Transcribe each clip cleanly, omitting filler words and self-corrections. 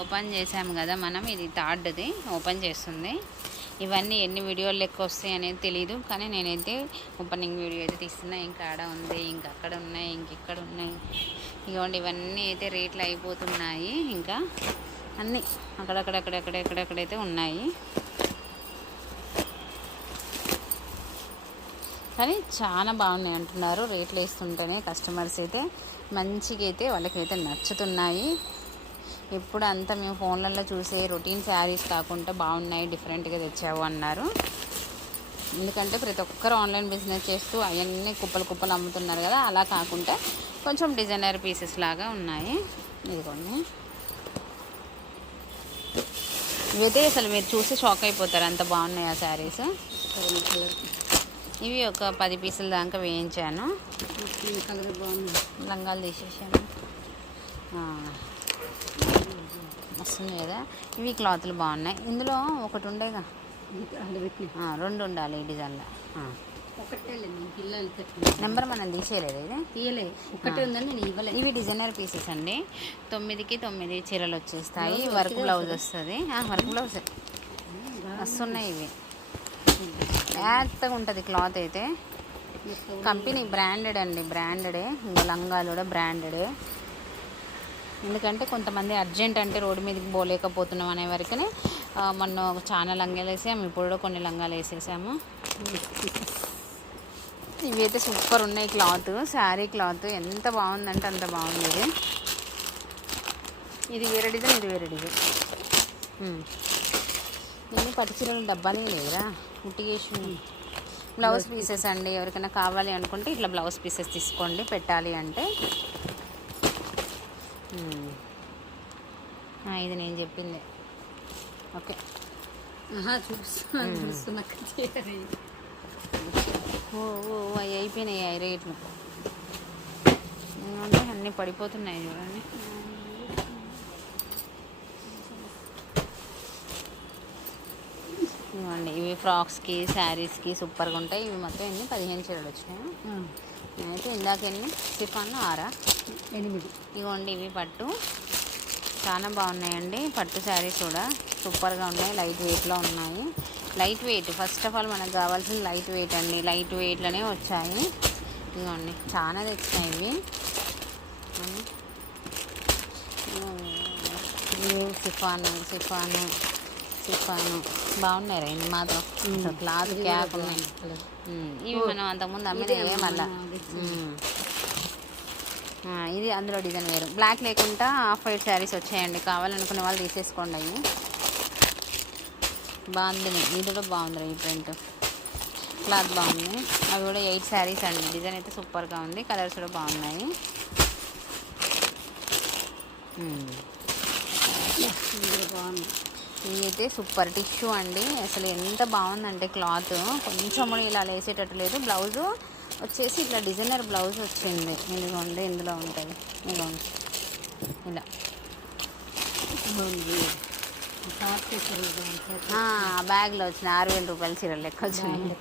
Open చేసాము కదా మనం, ఇది థర్డ్ది ఓపెన్ చేస్తుంది. ఇవన్నీ ఎన్ని వీడియోలు లెక్క వస్తాయి అనేది తెలియదు, కానీ నేనైతే ఓపెనింగ్ వీడియో అయితే తీస్తున్నా. ఇంకా ఆడ ఉంది, ఇంకా అక్కడ ఉన్నాయి, ఇంకెక్కడ ఉన్నాయి. ఇదిగోండి ఇవన్నీ అయితే రేట్లు అయిపోతున్నాయి. ఇంకా అన్నీ అక్కడెక్కడైతే ఉన్నాయి. కానీ చాలా బాగున్నాయి అంటున్నారు. రేట్లు వేస్తుంటేనే కస్టమర్స్ అయితే మంచిగా అయితే వాళ్ళకైతే నచ్చుతున్నాయి. ఎప్పుడు అంతా మేము ఫోన్లలో చూసే రొటీన్ శారీస్ కాకుండా బాగున్నాయి, డిఫరెంట్గా తెచ్చావు అన్నారు. ఎందుకంటే ప్రతి ఒక్కరు ఆన్లైన్ బిజినెస్ చేస్తూ అవన్నీ కుప్పలు అమ్ముతున్నారు కదా, అలా కాకుండా కొంచెం డిజైనర్ పీసెస్ లాగా ఉన్నాయి. ఇదిగోండి, ఇవైతే అసలు మీరు చూసి షాక్ అయిపోతారు, అంత బాగున్నాయి ఆ శారీస్. ఇవి ఒక 10 పీసుల దాకా వేయించాను. లంగాలు తీసేసాను, వస్తుంది కదా. ఇవి క్లాత్లు బాగున్నాయి. ఇందులో ఒకటి ఉండేగా, 2 ఉండాలి ఈ డిజైన్లో. నెంబర్ మనం తీసేయలేదు, ఇది తీయలేదు, ఒకటే ఉందని నేను ఇవ్వలేదు. ఇవి డిజైనర్ పీసెస్ అండి. 9కి 9 చీరలు వచ్చేస్తాయి. వర్క్ బ్లౌజ్ వస్తుంది. వర్క్ బ్లౌజ్ వస్తున్నాయి. ఇవి మెత్తగా ఉంటుంది క్లాత్ అయితే. కంపెనీ బ్రాండెడ్ అండి, బ్రాండెడే. ఇంకా లంగాలు కూడా బ్రాండెడే. ఎందుకంటే కొంతమంది అర్జెంట్ అంటే రోడ్డు మీదకి పోలేకపోతున్నాం అనే వరకునే మొన్న చాలా లంగాలు వేసాము, ఇప్పుడు కూడా కొన్ని లంగాలు వేసేసాము. ఇవైతే సూపర్ ఉన్నాయి. క్లాత్, శారీ క్లాత్ ఎంత బాగుందంటే అంత బాగుంది. ఇది వేరే డిజైన్, ఇది వేరే డిజైన్. ఇన్ని పట్టు చీరలు డబ్బాలే లేదురా, ఉట్టిగేసి. బ్లౌజ్ పీసెస్ అండి, ఎవరికైనా కావాలి అనుకుంటే ఇట్లా బ్లౌజ్ పీసెస్ తీసుకోండి, పెట్టాలి అంటే. ఇది నేను చెప్పింది. ఓకే, చూస్తున్నా. అవి అయిపోయినాయి రేట్లు. అన్నీ పడిపోతున్నాయి చూడండి. ఇవ్వండి, ఇవి ఫ్రాక్స్కి, శారీస్కి సూపర్గా ఉంటాయి. ఇవి మొత్తం ఎన్ని 15 చీరలు వచ్చినాయి. అయితే ఇందాక ఎన్ని సిఫాన్ 8. ఇవ్వండి, ఇవి పట్టు చాలా బాగున్నాయండి. పట్టు శారీస్ కూడా సూపర్గా ఉన్నాయి, లైట్ వెయిట్లో ఉన్నాయి. Light weight, first of all మనకు కావాల్సింది లైట్ వెయిట్ అండి. లైట్ వెయిట్లోనే వచ్చాయి. ఇవ్వండి, చాలా తెచ్చినాయి ఇవి. సిఫాను బాగున్నాయి. రండి మాత్రం క్లాత్ క్యాప్ ఉన్నాయి. ఇవి మనం అంతకుముందు అమ్మినవే మళ్ళా. ఇది అందులో డిజైన్ వేరు. బ్లాక్ లేకుండా ఆఫ్ వైట్ శారీస్ వచ్చాయండి, కావాలనుకునే వాళ్ళు తీసేసుకోండి. అవి బాగుంది. ఇది కూడా బాగుంది, ఈ ప్రింట్ క్లాత్ బాగుంది. అవి కూడా 8 శారీస్ అండి. డిజైన్ అయితే సూపర్గా ఉంది, కలర్స్ కూడా బాగున్నాయి. బాగుంది. ఇవి అయితే సూపర్ టిష్యూ అండి. అసలు ఎంత బాగుందంటే క్లాత్ కొంచెం కూడా ఇలా లేసేటట్టు లేదు. బ్లౌజు వచ్చేసి ఇట్లా డిజైనర్ బ్లౌజ్ వచ్చింది. ఇదిగోండి, ఇందులో ఉంటుంది. ఇదిగోండి ఇలా బ్యాగ్లో వచ్చిన 6,000 రూపాయల చీరలు లెక్క వచ్చినాయి.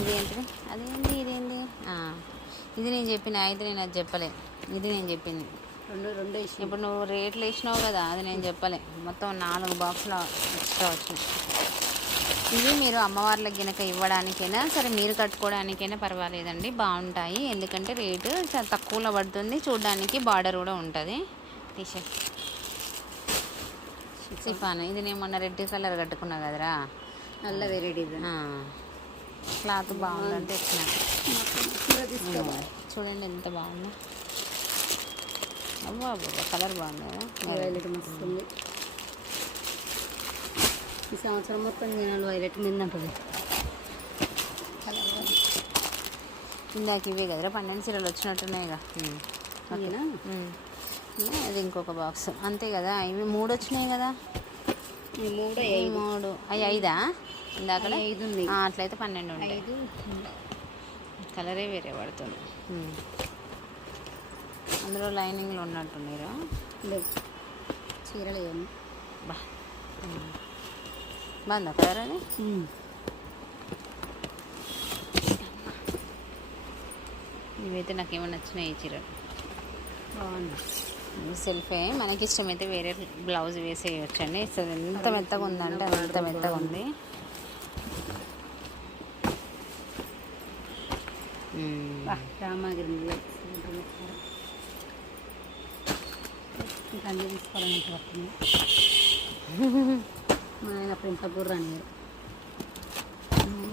ఇదేంటి, అదేంటి, ఇదేంటి, ఇది నేను చెప్పిన. అయితే నేను అది చెప్పలే, ఇది నేను చెప్పింది. రెండు ఇప్పుడు నువ్వు రేట్లు వేసినావు కదా, అది నేను చెప్పలే. మొత్తం 4 బాక్సులు ఎక్స్ట్రా వచ్చినాయి. ఇవి మీరు అమ్మవార్లకు గినక ఇవ్వడానికైనా సరే, మీరు కట్టుకోవడానికైనా పర్వాలేదండి, బాగుంటాయి. ఎందుకంటే రేటు చాలా తక్కువలో పడుతుంది, చూడడానికి బార్డర్ కూడా ఉంటుంది. టీషర్ట్ సిఫాన్, ఇది నేను మొన్న రెడ్ కలర్ కట్టుకున్నా కదరా, నల్ల వేరే డిజైన్. క్లాత్ బాగుందంటే వచ్చిన చూడండి ఎంత బాగుందో. అవ్వ కలర్ బాగుంది కదా, వైలెట్ మస్తుంది. ఈ సంవత్సరం మొత్తం జనాలు వైలెట్ మీద ఉంటుంది. ఇందాక ఇవే కదరా 12 చీరలు వచ్చినట్టున్నాయిగా. ఓకేనా, అది ఇంకొక బాక్స్ అంతే కదా. ఇవి 3 వచ్చినాయి కదా, 3 అవి 5 ఇందాక 5 ఉంది. అట్లయితే 12 ఉంటాయి. కలరే వేరే పడుతుంది. అందులో లైనింగ్లు ఉన్నట్టున్నారా, చీరలు ఏమో బాగుందా కలర్ అది. ఇవైతే నాకేమో నచ్చినాయి ఈ చీరలు. బాగుంది. సెల్ఫే, మనకి ఇష్టమైతే వేరే బ్లౌజ్ వేసేయచ్చు అండి. అసలు ఎంత మెత్తగా ఉందంటే అంత మెత్తగా ఉంది. రామాగిరి ఇంకా అన్నీ తీసుకోవాలని పడుతుంది. మా ఆయన అప్పుడు ఇంత బుర్రాని.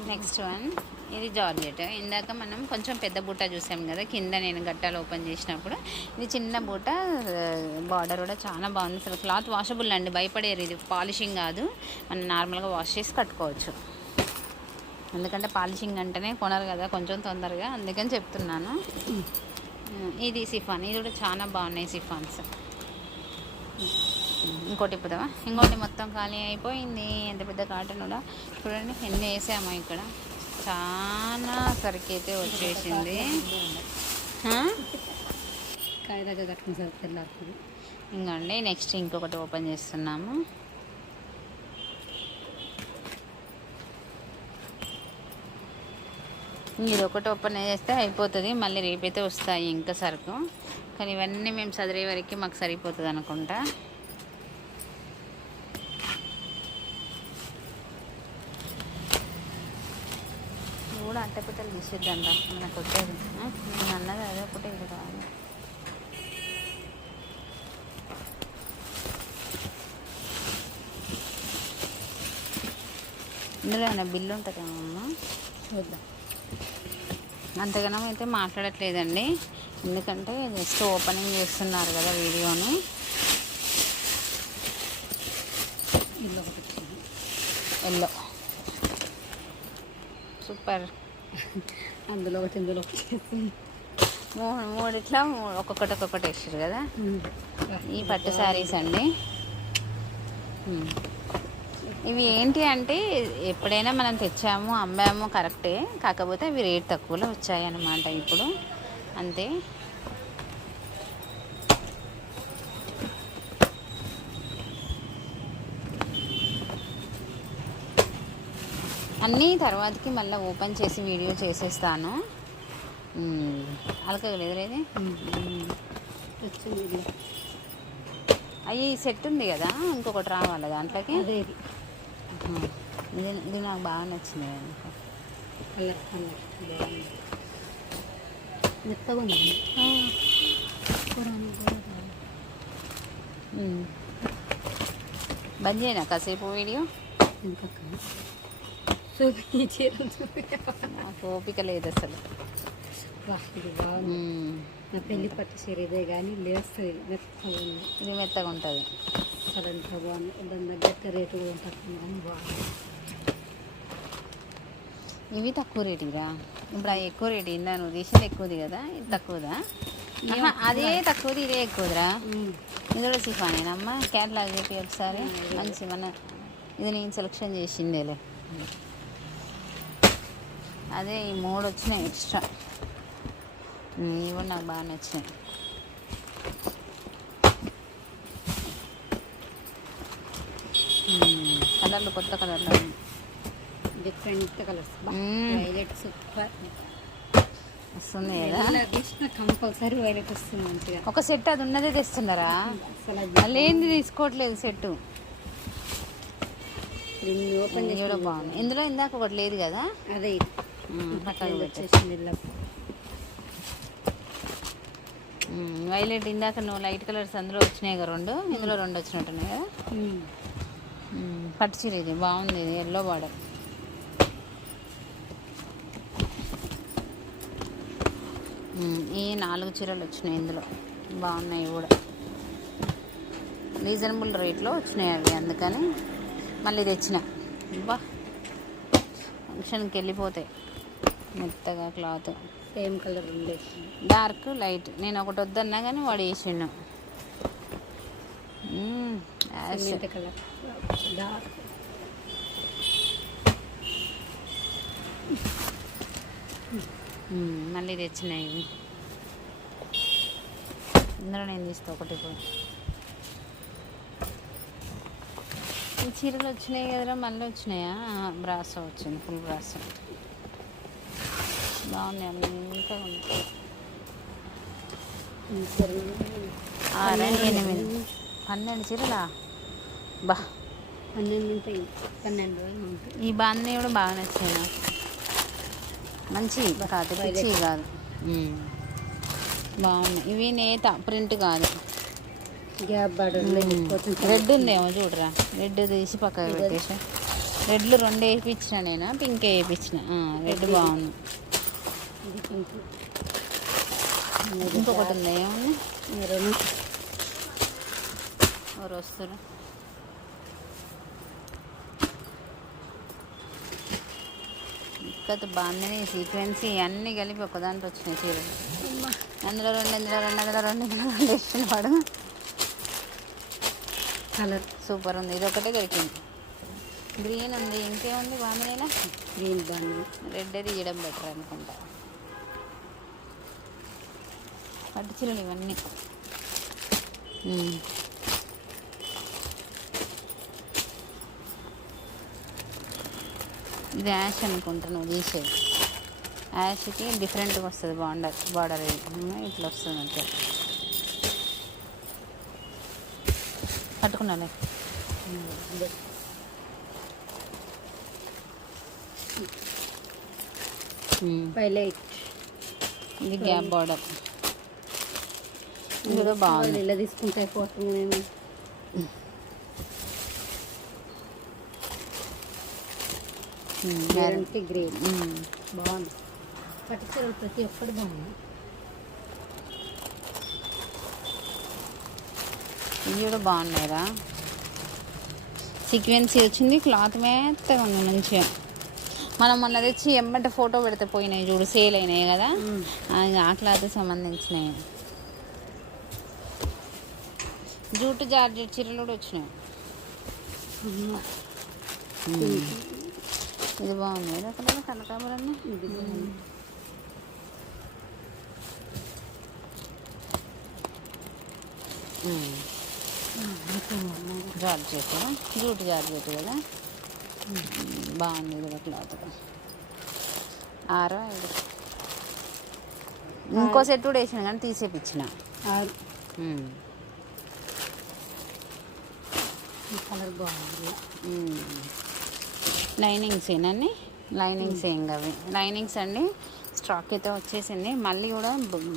నెక్స్ట్ వన్, ఇది జార్జెట్. ఇందాక మనం కొంచెం పెద్ద బూట చూసాం కదా కింద, నేను గట్టాలు ఓపెన్ చేసినప్పుడు. ఇది చిన్న బూట, బార్డర్ కూడా చాలా బాగుంది. అసలు క్లాత్ వాషబుల్ అండి, భయపడేరు. ఇది పాలిషింగ్ కాదు, మనం నార్మల్గా వాష్ చేసి కట్టుకోవచ్చు. ఎందుకంటే పాలిషింగ్ అంటేనే కొనరు కదా కొంచెం తొందరగా, అందుకని చెప్తున్నాను. ఇది సిఫాన్, ఇది కూడా చాలా బాగున్నాయి సిఫాన్స్. ఇంకోటి ఇప్పుదామా? ఇంకోటి మొత్తం ఖాళీ అయిపోయింది. ఎంత పెద్ద కాటన్ కూడా చూడండి, ఎన్ని వేసామో ఇక్కడ. చాలా సరికి అయితే వచ్చేసింది. కాయ దగ్గర కట్టుకుని సార్ తెల్లారుతుంది. ఇంకోండి నెక్స్ట్ ఇంకొకటి ఓపెన్ చేస్తున్నాము. ఇది ఒకటి ఓపెన్ చేస్తే అయిపోతుంది, మళ్ళీ రేపైతే వస్తాయి ఇంకా సరుకు. కానీ ఇవన్నీ మేము చదివే వరకు మాకు సరిపోతుంది అనుకుంటా. కూడా అట్టపెట్టలు తీసేద్దంట మనకు వచ్చేది. నేను అన్నది అదే ఒకటి, ఇది కాదు. ఇందులో ఏమైనా బిల్లు ఉంటుందేమో అమ్మ, చూద్దాం. అంతగానం అయితే మాట్లాడట్లేదండి, ఎందుకంటే జస్ట్ ఓపెనింగ్ చేస్తున్నారు కదా వీడియోని. Yellow super. అందులో ఒకటి ఇందులో ఒకటి మూడిట్లా ఒక్కొక్కటి వేసారు కదా. ఈ పట్టు శారీస్ అండి. ఇవి ఏంటి అంటే ఎప్పుడైనా మనం తెచ్చాము అమ్మాము కరెక్టే, కాకపోతే అవి రేట్ తక్కువలో వచ్చాయి అన్నమాట ఇప్పుడు, అంతే. అన్నీ తర్వాతకి మళ్ళీ ఓపెన్ చేసి వీడియో చేసేస్తాను. అలకగలేదు ఇది అయ్యి సెట్ ఉంది కదా, ఇంకొకటి రావాలి దాంట్లోకి. అదే ఇది నాకు బాగా నచ్చింది. మెత్తగా ఉంది. బంద్ చేయనా కాసేపు వీడియో? నాకు ఓపిక లేదు అసలు. ఇది బాగుంది. నా పెళ్లి పట్టు చీర ఇదే కానీ లేస్తుంది, మెత్తగా ఉంది. ఇది మెత్తగా ఉంటుంది అసలు ఎంత బాగుంది. దాని దగ్గర రేటు కూడా తక్కువ కానీ బాగుంది. ఇవి తక్కువ రేటురా. ఇప్పుడు అది ఎక్కువ రేటు ఇందా నువ్వు తీసేది ఎక్కువది కదా, ఇది తక్కువదా? అదే తక్కువది, ఇదే ఎక్కువదిరా. ఇది కూడా సిఫానేనమ్మా. క్యాట్లాగ్ చెప్పి ఒకసారి మంచి మన ఇది నేను సెలెక్షన్ చేసిందేలే. అదే ఈ 3 వచ్చినాయి ఎక్స్ట్రా, ఇవి నాకు బాగా నచ్చినాయి. కలర్లు కొత్త కలర్లు, డిఫరెంట్ కలర్స్, వైలెట్ సూపర్ వస్తుంది కదా. కంపల్సరీ వైలెట్ వస్తుంది మంచిగా. ఒక సెట్ అది ఉన్నదే తెస్తున్నారా? మళ్ళీ ఏంది తీసుకోవట్లేదు సెట్. ఓపెన్ కూడా బాగుంది. ఇందులో ఇందాక ఒకటి లేదు కదా, అదే పక్కన పెట్టేసింది. వైలెట్ ఇందాక నువ్వు లైట్ కలర్స్ అందులో వచ్చినాయి కదా 2, ఇందులో 2 వచ్చినట్టున్నాయి కదా. పట్టు చీర ఇది బాగుంది, ఇది ఎల్లో బార్డర్. ఈ 4 చీరలు వచ్చినాయి ఇందులో, బాగున్నాయి కూడా. రీజనబుల్ రేట్లో వచ్చినాయి అవి, అందుకని మళ్ళీ తెచ్చిన. బా ఫంక్షన్కి వెళ్ళిపోతాయి మెత్తగా క్లాత్. సేమ్ కలర్ ఉంది, డార్క్ లైట్. నేను ఒకటి వద్దన్నా కానీ వాడు వేసిండు. Colour dark. మళ్ళీ తెచ్చినాయి ఇవి. ఇందులో నేను తీస్తా ఒకటి. ఇప్పుడు ఈ చీరలు వచ్చినాయి కదరా, మళ్ళీ వచ్చినాయా? బ్రాసో వచ్చింది, ఫుల్ బ్రాసో. బాగున్నాయి, అంతా ఉంది. 6 8 12 చీరలా బా 12 ఉంటాయి, 12 రోజులు ఉంటాయి. ఈ బాందని కూడా బాగా నచ్చాయి నాకు. మంచి కాదు, పిచ్చి కాదు. బాగున్నాయి ఇవి. నేత ప్రింట్ కాదు, గ్యాప్ బార్డర్ రెడ్ ఉందేమో చూడరా. రెడ్ తీసి పక్కకు పెట్టేసా. రెడ్లు 2 వేయించిన నేను, పింక్ వేయించిన. రెడ్ బాగుంది. ఇది పింక్. ఇంకొకటి ఉంది, ఏముంది? మెరూన్. ఎవరు వస్తారు? ఇక్కత బాగుంది. సీక్వెన్సీ అన్నీ కలిపి ఒక దాంట్లో వచ్చినాయి చీరలు. అందులో 2 వేసిన వాడు. కలర్ సూపర్ ఉంది. ఇది ఒకటే దొరికింది. గ్రీన్ ఉంది, ఇంకేముంది బాగుంది. గ్రీన్ బాగుంది. రెడ్ తీయడం బెటర్ అనుకుంటా. పట్టు చీరలు ఇవన్నీ. ఇది యాష్ అనుకుంటా నువ్వు తీసేది. యాష్కి డిఫరెంట్గా వస్తుంది బార్డర్ ఇట్లా వస్తుంది అంతే. పట్టుకున్నాలే. హైలైట్. ఇది గ్యాప్ బార్డర్. ఇది కూడా బాగుంది. ఇలా తీసుకుంటే అయిపోతుంది. నేను గ్రీన్ బాగుంది. పట్టు చీరలు ప్రతి ఒక్కటి బాగుంది. ఇవి కూడా బాగున్నాయిరా. సీక్వెన్సీ వచ్చింది, క్లాత్ మెత్తగా ఉంది మంచిగా. మనం మొన్న తెచ్చి ఎమ్మట ఫోటో పెడితే పోయినాయి చూడు, సేల్ అయినాయి కదా, ఆ క్లాత్ సంబంధించినవి. జూటు జార్జెట్ చీరలు కూడా వచ్చినాయి. ఇది బాగుంది. అక్కడ కనకాంబరాన్ని జార్జెట్, జూటు జార్జెట్ కదా, బాగుంది. ఇది క్లాత్ 6 5. ఇంకో సెట్ కూడా వేసిన కానీ తీసేపిచ్చిన. కలర్ బాగుంది. లైనింగ్స్ ఏనండి, లైనింగ్స్ ఏం అవి లైనింగ్స్ అండి. స్టాక్ అయితే వచ్చేసింది. మళ్ళీ కూడా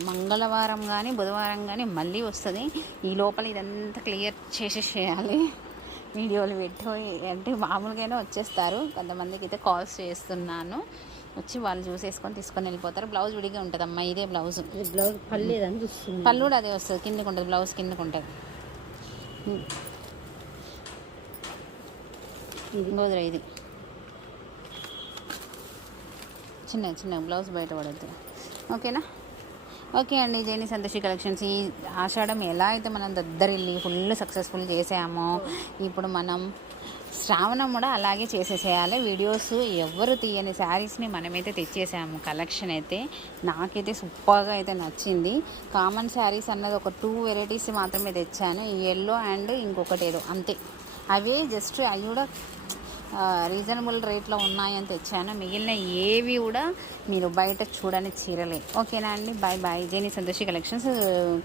మంగళవారం కానీ బుధవారం కానీ మళ్ళీ వస్తుంది. ఈ లోపల ఇదంతా క్లియర్ చేసేసేయాలి. వీడియోలు పెట్టి అంటే మామూలుగానే వచ్చేస్తారు. కొంతమందికి అయితే కాల్స్ చేస్తున్నాను, వచ్చి వాళ్ళు చూసేసుకొని తీసుకొని వెళ్ళిపోతారు. బ్లౌజ్ విడిగా ఉంటుంది అమ్మ. ఇదే బ్లౌజ్. బ్లౌజ్ పల్లేదని చూస్తుంది. పళ్ళు కూడా అదే వస్తుంది, కిందకు ఉంటుంది. బ్లౌజ్ కిందకు ఉంటుంది. గోదర ఇది చిన్న బ్లౌజ్ బయట పడద్దు. ఓకేనా? ఓకే అండి. జైని సంతోషి కలెక్షన్స్. ఈ ఆషాఢం ఎలా అయితే మనం దగ్గరెళ్ళి ఫుల్ సక్సెస్ఫుల్ చేసామో, ఇప్పుడు మనం శ్రావణం కూడా అలాగే చేసేసేయాలి. వీడియోస్ ఎవరు తీయని శారీస్ని మనమైతే తెచ్చేసాము. కలెక్షన్ అయితే నాకైతే సూపర్గా అయితే నచ్చింది. కామన్ శారీస్ అన్నది ఒక 2 వెరైటీస్ మాత్రమే తెచ్చాను. ఈ ఎల్లో అండ్ ఇంకొకటి ఏదో అంతే. అవే జస్ట్ అవి కూడా రీజనబుల్ రేట్లో ఉన్నాయని తెచ్చాను. మిగిలిన ఏవి కూడా మీరు బయట చూడని చీరలే. ఓకేనా అండి? Bye bye. Jaini Santoshi collections.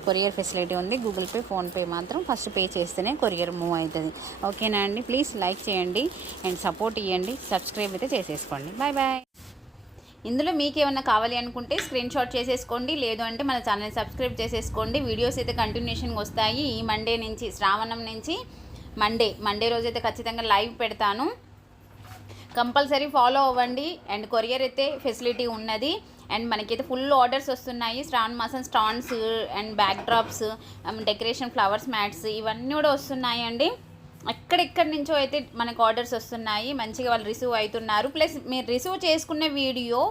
Courier facility ఉంది. గూగుల్ పే, ఫోన్పే మాత్రం ఫస్ట్ పే చేస్తేనే కొరియర్ మూవ్ అవుతుంది. ఓకేనా అండి? ప్లీజ్ లైక్ చేయండి అండ్ సపోర్ట్ ఇవ్వండి. సబ్స్క్రైబ్ అయితే చేసేసుకోండి. Bye bye. ఇందులో మీకు ఏమన్నా కావాలి అనుకుంటే స్క్రీన్ షాట్ చేసేసుకోండి, లేదు అంటే మన ఛానల్ సబ్స్క్రైబ్ చేసేసుకోండి. వీడియోస్ అయితే కంటిన్యూషన్గా వస్తాయి. ఈ మండే నుంచి, శ్రావణం నుంచి మండే రోజు అయితే ఖచ్చితంగా లైవ్ పెడతాను. కంపల్సరీ ఫాలో అవ్వండి. అండ్ కొరియర్ అయితే ఫెసిలిటీ ఉన్నది. అండ్ మనకైతే ఫుల్ ఆర్డర్స్ వస్తున్నాయి. శ్రావణ మాసం stands and back drops, decoration flowers mats ఇవన్నీ కూడా వస్తున్నాయండి. ఎక్కడెక్కడి నుంచో అయితే మనకు ఆర్డర్స్ వస్తున్నాయి. మంచిగా వాళ్ళు రిసీవ్ అవుతున్నారు. ప్లస్ మీరు రిసీవ్ చేసుకున్న వీడియో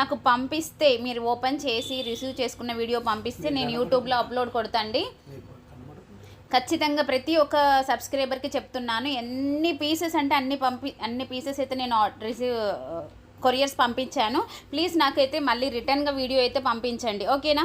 నాకు పంపిస్తే, మీరు ఓపెన్ చేసి రిసీవ్ చేసుకున్న వీడియో పంపిస్తే నేను యూట్యూబ్లో అప్లోడ్ కొడతాండి. ఖచ్చితంగా ప్రతి ఒక్క సబ్స్క్రైబర్కి చెప్తున్నాను. ఎన్ని పీసెస్ అంటే అన్ని పీసెస్ అయితే నేను కొరియర్స్ పంపించాను. ప్లీజ్ నాకైతే మళ్ళీ రిటర్న్గా వీడియో అయితే పంపించండి. ఓకేనా?